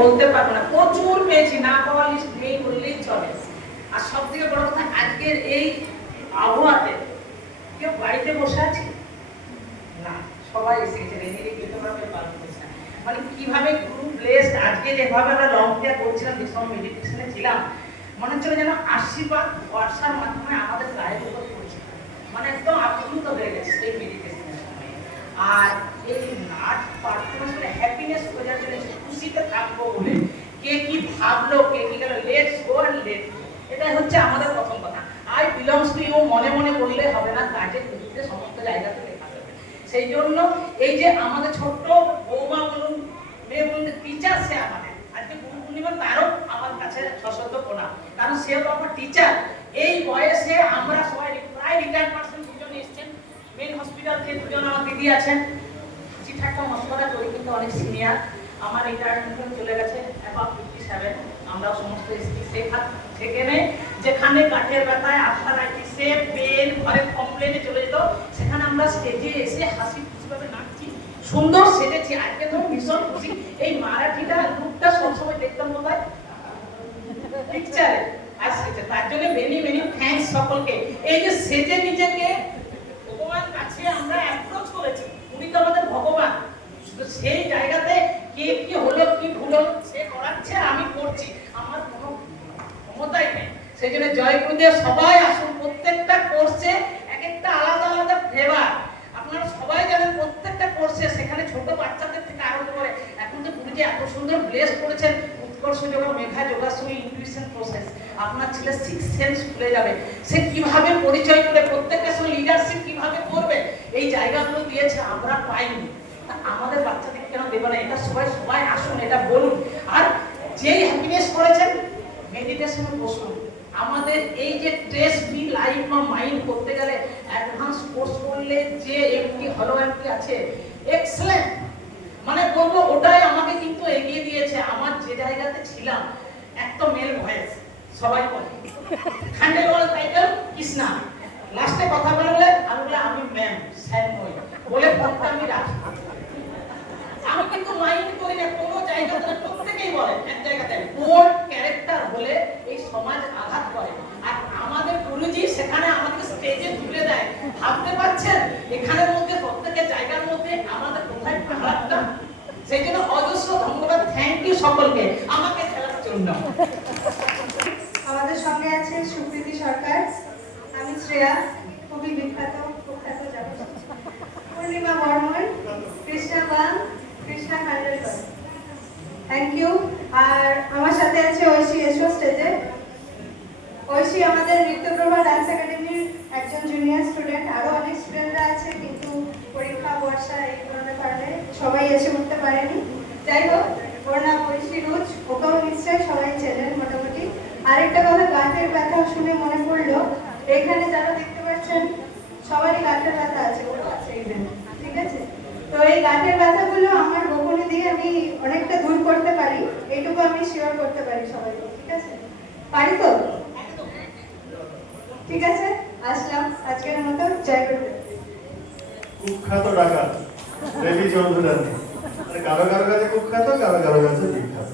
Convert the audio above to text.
বলতে পারব না। প্রচুর পেয়েছি, না পাওয়া নেই বললেই চলে। আর সব থেকে বড় কথা, আজকের এই আবহাওয়াতে কেউ বাড়িতে বসে আছে? না, সবাই এসে গেছে পালন করছে মানে কীভাবে গ্রুপ ব্লেসড আজকে যেভাবে আমরা লং ডে করছিলাম, যে সময় মেডিটেশনে ছিলাম, মনে হচ্ছিল যেন আশীর্বাদ বর্ষার মাধ্যমে আমাদের গায়ের উপর পড়ছে। মানে একদম আপ্লুত হয়ে গেছে এই মেডিটেশনের সময় আর এই নাচ পারফরমেন্স করে হ্যাপিনেস বোঝার জন্য খুশিতে থাকব বলে কে কি ভাবলো, কে কি গেল লেটস গো অ্যান্ড লেট এটাই হচ্ছে আমাদের প্রথম কথা। আই বিলংস টু ইউ মনে মনে বললে হবে না কাজে ক্ষেত্রে সমস্ত জায়গাতে লেখা যাবে সেই জন্য এই যে আমাদের ছোট্ট বৌমা বলুন, মেয়ে বলুন টিচার সে আমাদের। আজকে গুরু পূর্ণিমা তারও আমার কাছে সশব্দ প্রণাম কারণ সে আমার টিচার এই বয়সে আমরা সবাই প্রায় রিটায়ার্ড পার্সন দুজন এসছেন। মেন হসপিটাল যে দুজন আমার দিদি আছেন জি ঠাক্কা মশকরা করি কিন্তু অনেক সিনিয়র আমার রিটায়ারমেন্ট চলে গেছে অ্যাবাউট ফিফটি সেভেন আমরাও সমস্ত এসেছি সেখান সেখানে যেখানে কাঠের ব্যথায় আর্থারাইটিসে পেন ঘরে কমপ্লেনে চলে যেত, সেখানে আমরা স্টেজে এসে হাসি খুশিভাবে নাচছি, সুন্দর সেজেছি। আজকে তো ভীষণ খুশি। এই মারাঠিটা লুকটা সবসময় দেখতাম কোথায়? পিকচারে আসছে তার জন্য মেনি মেনি থ্যাঙ্কস সকলকে। এই যে সেজে নিজেকে, ভগবান কাছে আমরা অ্যাপ্রোচ করেছি উনি তো আমাদের ভগবান তো সেই জায়গাতে কে কি হলো কি ভুল হলো সে করাচ্ছে আর আমি করছি আমার কোনো ক্ষমতাই নেই সেই জন্য জয় গুরুদেব সবাই আসুন, প্রত্যেকটা কোর্সে এক একটা আলাদা আলাদা ফ্লেভার আপনারা সবাই জানেন প্রত্যেকটা কোর্সে সেখানে ছোট বাচ্চাদের থেকে আরম্ভ করে, এখন তো গুরুজি এত সুন্দর ব্লেস করেছেন উৎকর্ষ যোগা মেধা যোগাসন ইনটিউশন প্রসেস আপনার ছেলে সিক্স সেন্স খুলে যাবে। সে কীভাবে পরিচয় করে, প্রত্যেকটা সঙ্গে লিডারশিপ কীভাবে করবে, এই জায়গাগুলো দিয়েছে আমরা পাইনি। আমাদের বাচ্চাদের কেন দেবে না? এটা সবাই সবাই আসুন, এটা বলুন। আর যেই হ্যাপিনেস করেছেন মেডিটেশনে বসুন আমাদের এই যে স্ট্রেস ফ্রি লাইফ বা মাইন্ড করতে গেলে অ্যাডভান্স কোর্স করলে যে এমটি হলো এমটি আছে এক্সেলেন্ট মানে বলব ওটাই আমাকে কিন্তু এগিয়ে দিয়েছে। আমার যে জায়গাতে ছিলাম একটা মেল ভয়েস সবাই বলে হ্যান্ডেল টাইটেল কৃষ্ণা। লাস্টে কথা বললে, আমি বলে আমি ম্যাম স্যার নই। বলে ফোনটা আমি রাখি। আমি কিন্তু মাইন্ড করি না, কোনো জায়গাতে প্রত্যেকেই বলে এক জায়গাতে কোন ক্যারেক্টার হলে এই সমাজ আঘাত করে আর আমাদের গুরুজি সেখানে আমাদের স্টেজে তুলে দেয় ভাবতে পারছেন? এখানের মধ্যে, প্রত্যেকের জায়গার মধ্যে আমাদের কোথায় একটু সেই জন্য অজস্র ধন্যবাদ। থ্যাংক ইউ সকলকে। আমাকে খেলার জন্য। আমাদের সঙ্গে আছে সুপ্রীতি সরকার। আমি শ্রেয়া, খুবই বিখ্যাত কুখ্যাত যাব পূর্ণিমা বর্মন, কৃষ্ণা বাং কৃষ্ণা খান্ডেলকর থ্যাংক ইউ আর আমার সাথে আছে ঐশী, এসো স্টেজে ঐশী, আমাদের নৃত্যপ্রভা ডান্স একাডেমির একজন জুনিয়র স্টুডেন্ট আরও অনেক স্টুডেন্টরা আছে, কিন্তু পরীক্ষা, বর্ষা, এই ধরনের কারণে সবাই এসে উঠতে পারেনি। যাই হোক ওর নাম ঐশী, রুজ ওকেও নিশ্চয়ই সবাই চেনেন মোটামুটি। আরেকটা কথা গাঁটের ব্যথা শুনে মনে পড়ল। এখানে যারা দেখতে পাচ্ছেন, সবারই গাঁটের ব্যথা আছে ওরও আছে ঠিক আছে? তো এই গাঁটের ব্যথাগুলো আমার গোপনে দিয়ে আমি অনেকটা দূর করতে পারি এইটুকু আমি শেয়ার করতে পারি সবাইকে ঠিক আছে পারি তো ঠিক আছে? আসলাম। আজকের মতো জয় করতে কুখ্যাত ডাকাত দেবী চৌধুরানী কারও কারও কাছে কুখ্যাত কারও কারও কাছে বিখ্যাত।